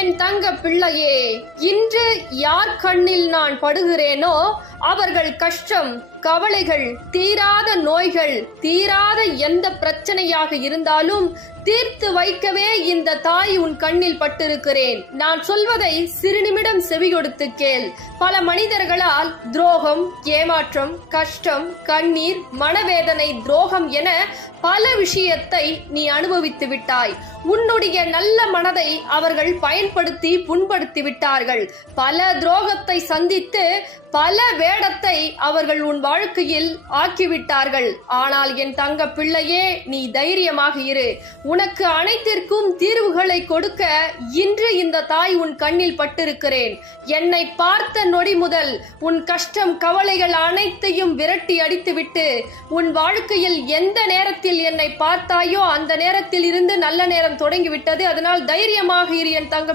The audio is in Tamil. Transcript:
என் தங்க பிள்ளையே, இன்று யார் கண்ணில் நான் படுகிறேனோ அவர்கள் கஷ்டம், கவலைகள், தீராத நோய்கள், தீராத எந்த பிரச்சனையாக இருந்தாலும் தீர்த்து வைக்கவே இந்த தாய் உன் கண்ணில் பட்டிருக்கிறேன். நான் சொல்வதை சிறு நிமிடம் செவி கொடுத்து கேள். பல மனிதர்களால் துரோகம், ஏமாற்றம், கஷ்டம், கண்ணீர், மனவேதனை, துரோகம் என பல விஷயத்தை நீ அனுபவித்து விட்டாய். உன்னுடைய நல்ல மனதை அவர்கள் பயன்படுத்தி புண்படுத்தி விட்டார்கள். பல துரோகத்தை சந்தித்து பல வேடத்தை அவர்கள் உன் வாழ்க்கையில் ஆக்கிவிட்டார்கள். ஆனால் என் தங்க பிள்ளையே, நீ தைரியமாக இரு. உனக்கு அனைத்திற்கும் தீர்வுகளை கொடுக்க இன்று இந்த தாய் உன் கண்ணில் பட்டிருக்கிறேன். என்னை பார்த்த நொடி முதல் உன் கஷ்டம், கவலைகள் அனைத்தையும் விரட்டி அடித்துவிட்டு உன் வாழ்க்கையில் எந்த நேரத்தில் என்னை பார்த்தாயோ அந்த நேரத்தில் இருந்து நல்ல நேரம் தொடங்கிவிட்டது. அதனால் தைரியமாக இரு என் தங்க